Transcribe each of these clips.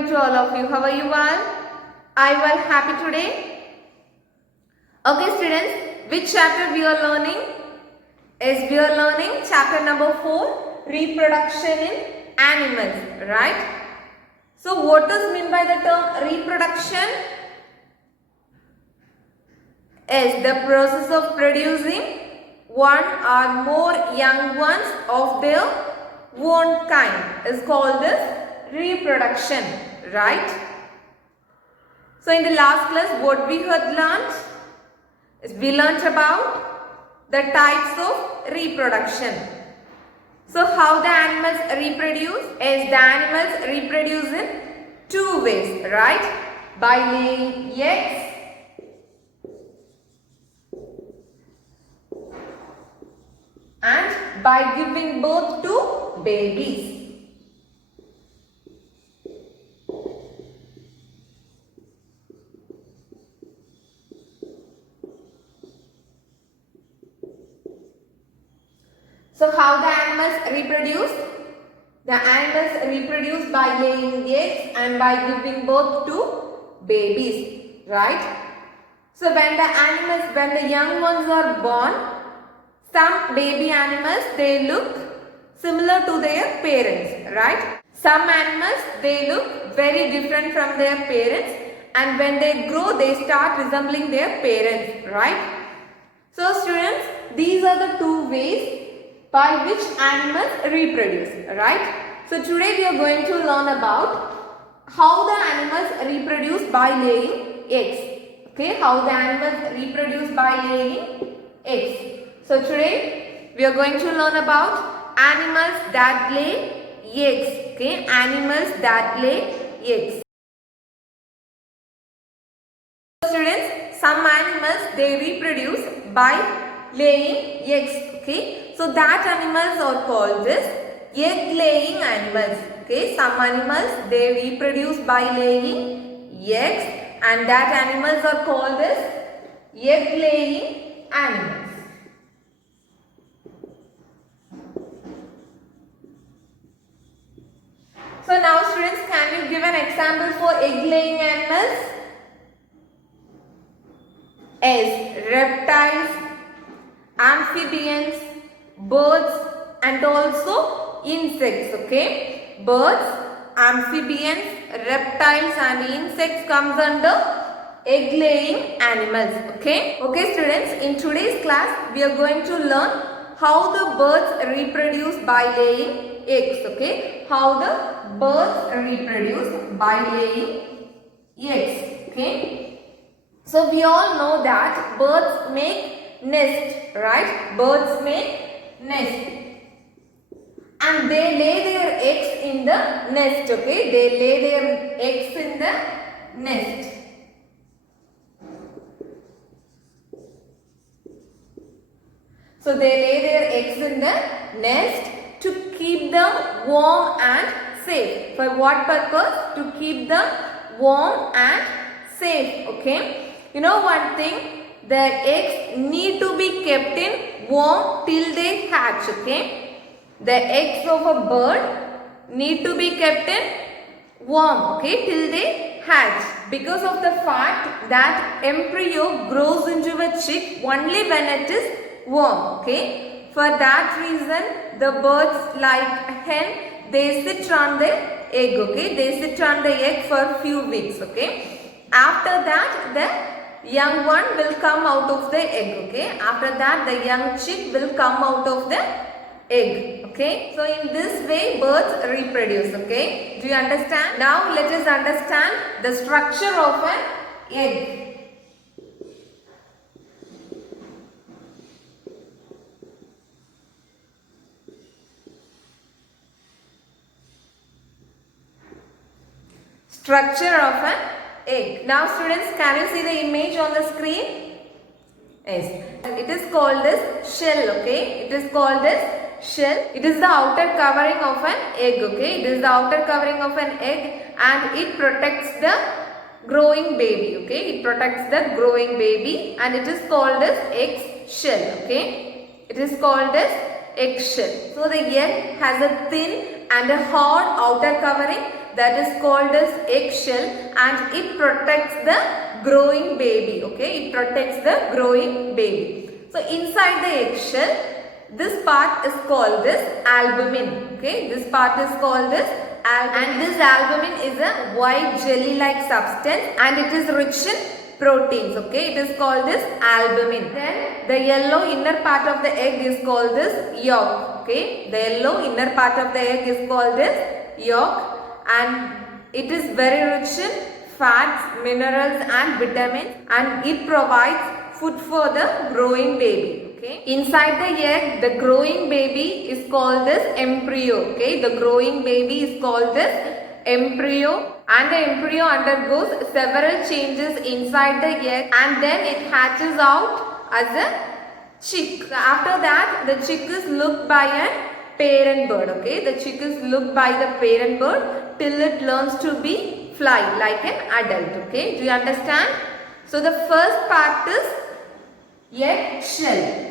morning to all of you. How are you all? Are you all happy today? Okay students, which chapter we are learning? Is we are learning chapter number 4, reproduction in animals, right? So what does mean by the term reproduction? Is the process of producing one or more young ones of their own kind is called as reproduction, right? So in the last class what we had learned is we learnt about the types of reproduction. So how the animals reproduce? Is the animals reproduce in two ways, right? By laying eggs and by giving birth to babies. So how the animals reproduce? The animals reproduce by laying eggs and by giving birth to babies, right? So when the young ones are born, some baby animals, they look similar to their parents, right? Some animals, they look very different from their parents, and when they grow, they start resembling their parents, right? So students, these are the two ways by which animals reproduce, right? So today we are going to learn about how the animals reproduce by laying eggs. Okay, how the animals reproduce by laying eggs. So today we are going to learn about animals that lay eggs. Okay, animals that lay eggs. Students, some animals they reproduce by laying eggs. Okay, so that animals are called as egg laying animals. Okay, some animals they reproduce by laying eggs, and that animals are called as egg laying animals. So now students, can you give an example for egg laying animals? As reptiles, amphibians, birds and also insects. Okay, birds, amphibians, reptiles and insects comes under egg laying animals. Okay, students, in today's class we are going to learn how the birds reproduce by laying eggs. Okay, how the birds reproduce by laying eggs. Okay, so we all know that birds make nest, right? Birds make nest and they lay their eggs in the nest. Okay, they lay their eggs in the nest. So they lay their eggs in the nest to keep them warm and safe. For what purpose? To keep them warm and safe. Okay, you know one thing, the eggs need to be kept in warm till they hatch. Okay, the eggs of a bird need to be kept in warm, okay, till they hatch, because of the fact that embryo grows into a chick only when it is warm. Okay, for that reason the birds like hen, they sit on the egg. Okay, they sit on the egg for a few weeks. Okay, after that the young one will come out of the egg. Okay, after that the young chick will come out of the egg. Okay, so in this way birds reproduce. Okay, do you understand? Now let us understand the structure of an egg. Structure of an egg. Now students, can you see the image on the screen? Yes, it is called as shell. Okay, it is called as shell. It is the outer covering of an egg. Okay, it is the outer covering of an egg and it protects the growing baby. Okay, it protects the growing baby and it is called as egg shell. Okay, it is called as egg shell. So the egg has a thin and a hard outer covering that is called as eggshell, and it protects the growing baby. Okay, it protects the growing baby. So inside the eggshell, this part is called this albumin. Okay, this part is called this albumin, and this albumin is a white jelly like substance, and it is rich in proteins. Okay, it is called this albumin. Then the yellow inner part of the egg is called this yolk. Okay, the yellow inner part of the egg is called this yolk, and it is very rich in fats, minerals and vitamins, and it provides food for the growing baby. Okay, inside the egg, the growing baby is called this embryo. Okay, the growing baby is called this embryo, and the embryo undergoes several changes inside the egg, and then it hatches out as a chick. After that, the chick is looked by a parent bird. Okay, the chick is looked by the parent bird till it learns to be fly like an adult. Okay, do you understand? So the first part is egg shell.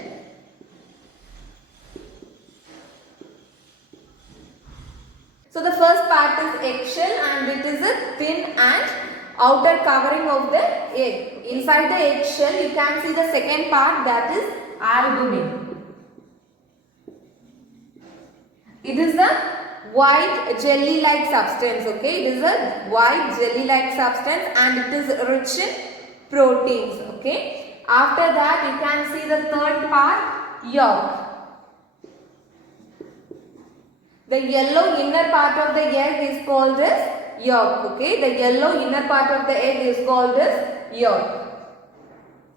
So the first part is eggshell, and it is a thin and outer covering of the egg. Inside the eggshell, you can see the second part, that is albumin. It is a white jelly like substance. Okay, it is a white jelly like substance, and it is rich in proteins. Okay, after that you can see the third part, yolk. The yellow inner part of the egg is called as yolk. Okay, the yellow inner part of the egg is called as yolk.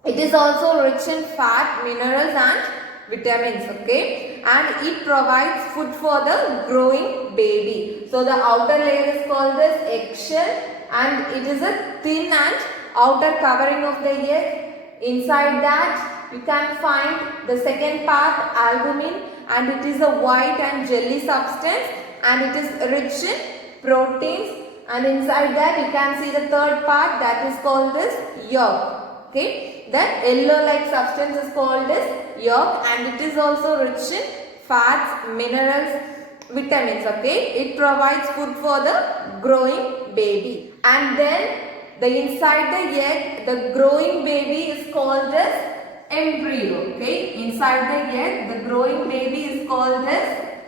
It is also rich in fat, minerals and vitamins. Okay, and it provides food for the growing baby. So the outer layer is called as eggshell, and it is a thin and outer covering of the egg. Inside that you can find the second part, albumin, and it is a white and jelly substance, and it is rich in proteins, and inside that you can see the third part, that is called as yolk. Okay, that yellow like substance is called as yolk, and it is also rich in fats, minerals, vitamins. Okay, it provides food for the growing baby. And then the inside the egg, the growing baby is called as embryo. Okay, inside the egg, the growing baby is called as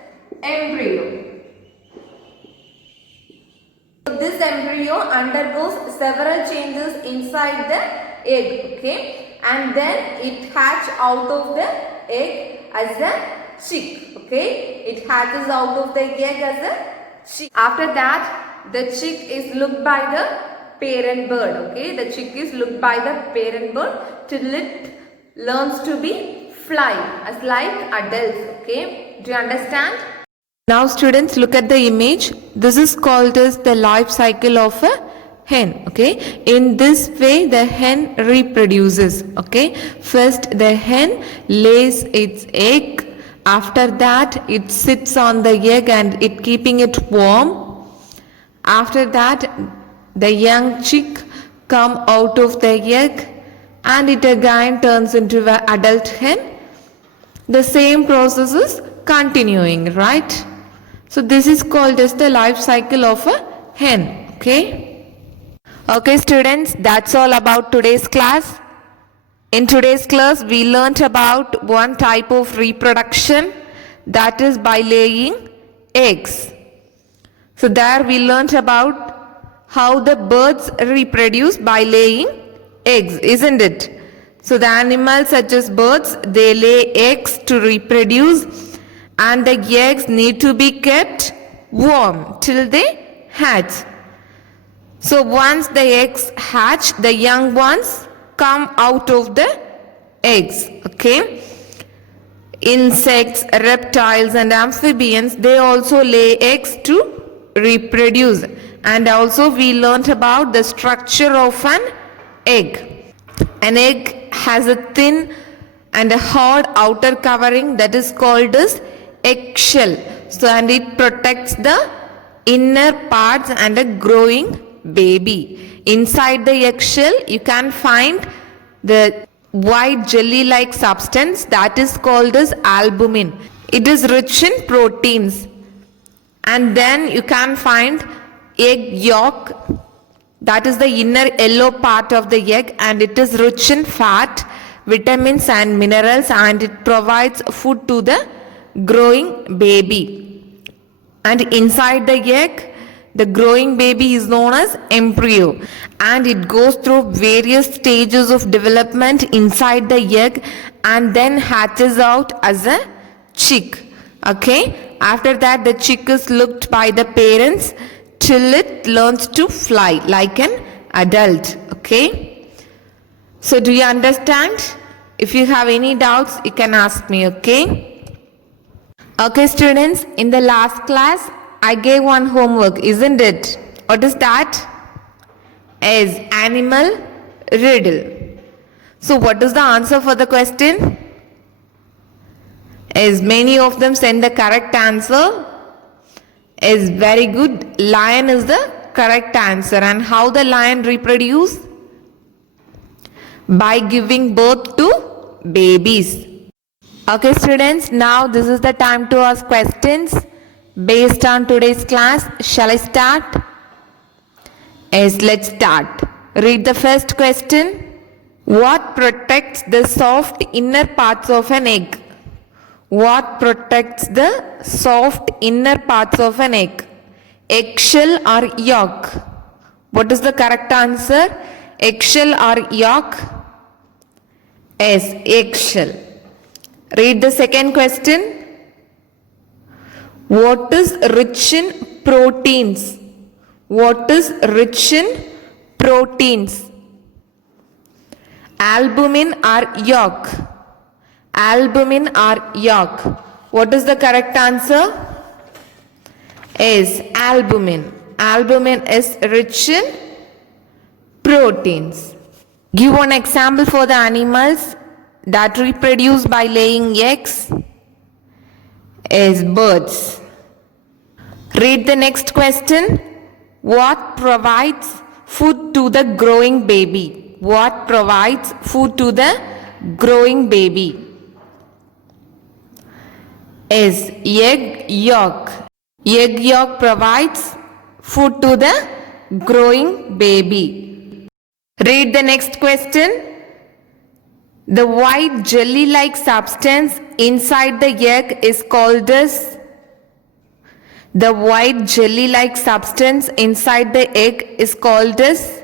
embryo. So this embryo undergoes several changes inside the egg. Okay, and then it hatch out of the egg as a chick. Okay, it hatches out of the egg as a chick. After that, the chick is looked by the parent bird. Okay, the chick is looked by the parent bird till it learns to be fly as like adults. Okay, do you understand? Now students, look at the image. This is called as the life cycle of a hen. Okay, in this way the hen reproduces. Okay, first the hen lays its egg. After that it sits on the egg and it keeping it warm. After that the young chick come out of the egg, and it again turns into an adult hen. The same process is continuing, right? So this is called as the life cycle of a hen. Okay students, that's all about today's class. In today's class we learnt about one type of reproduction, that is by laying eggs. So there we learnt about how the birds reproduce by laying eggs, isn't it? So the animals such as birds, they lay eggs to reproduce, and the eggs need to be kept warm till they hatch. So once the eggs hatch, the young ones come out of the eggs. Okay, insects, reptiles and amphibians, they also lay eggs to reproduce. And also we learnt about the structure of an egg. An egg has a thin and a hard outer covering, that is called as eggshell. So and it protects the inner parts and a growing baby. Inside the eggshell you can find the white jelly like substance, that is called as albumin. It is rich in proteins. And then you can find egg yolk, that is the inner yellow part of the egg, and it is rich in fat, vitamins and minerals, and it provides food to the growing baby. And inside the egg, the growing baby is known as embryo, and it goes through various stages of development inside the egg and then hatches out as a chick. Okay, after that the chick is looked by the parents till it learns to fly like an adult. Okay, so do you understand? If you have any doubts, you can ask me. Okay, students, in the last class I gave one homework, isn't it? What is that? Is animal riddle. So what is the answer for the question? Is many of them send the correct answer. Is very good. Lion is the correct answer. And how the lion reproduce? By giving birth to babies. Okay, students, now this is the time to ask questions based on today's class. Shall I start? Yes, let's start. Read the first question. What protects the soft inner parts of an egg? What protects the soft inner parts of an egg? Eggshell or yolk? What is the correct answer? Eggshell or yolk? Yes, eggshell. Read the second question. What is rich in proteins? What is rich in proteins? Albumin or yolk? Albumin or yolk? What is the correct answer? Is albumin. Albumin is rich in proteins. Give one example for the animals that reproduce by laying eggs. Is birds. Read the next question. What provides food to the growing baby? What provides food to the growing baby? Is egg yolk. Egg yolk provides food to the growing baby. Read the next question. The white jelly-like substance inside the egg is called as. The white jelly-like substance inside the egg is called as.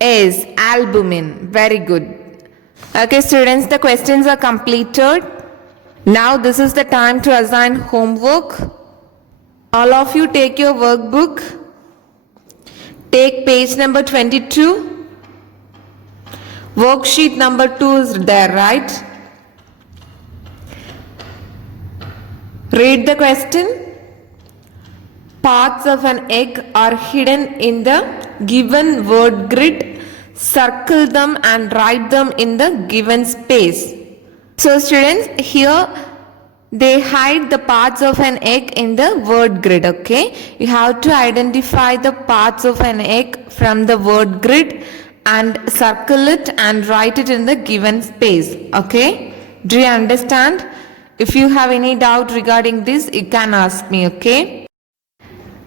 Is albumin. Very good. Okay, students, the questions are completed. Now this is the time to assign homework. All of you take your workbook. Take page number 22. Worksheet number 2 is there, right? Read the question. Parts of an egg are hidden in the given word grid. Circle them and write them in the given space. So students, here they hide the parts of an egg in the word grid. Okay, you have to identify the parts of an egg from the word grid and circle it and write it in the given space. Okay, do you understand? If you have any doubt regarding this, you can ask me. Okay,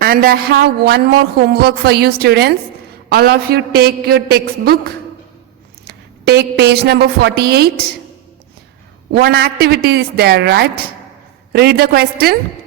and I have one more homework for you students. All of you take your textbook. Take page number 48. One activity is there, right? Read the question.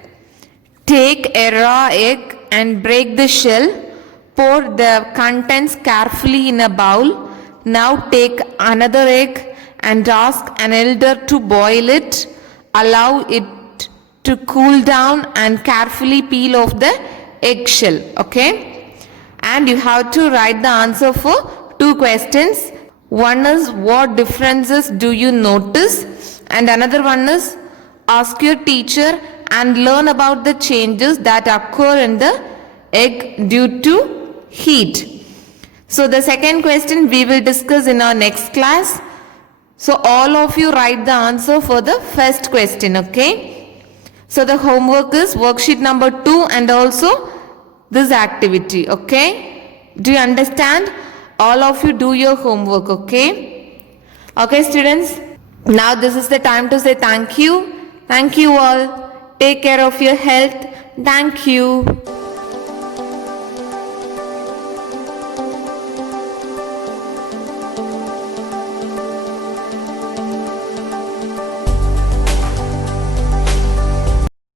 Take a raw egg and break the shell. Pour the contents carefully in a bowl. Now take another egg and ask an elder to boil it. Allow it to cool down and carefully peel off the eggshell. Okay? And you have to write the answer for 2 questions. One is what differences do you notice? And another one is ask your teacher and learn about the changes that occur in the egg due to heat. So the second question we will discuss in our next class. So all of you write the answer for the first question. Okay. So the homework is worksheet number 2 and also this activity. Okay. Do you understand? All of you do your homework. Okay. Okay students. Now this is the time to say thank you. Thank you all. Take care of your health. Thank you.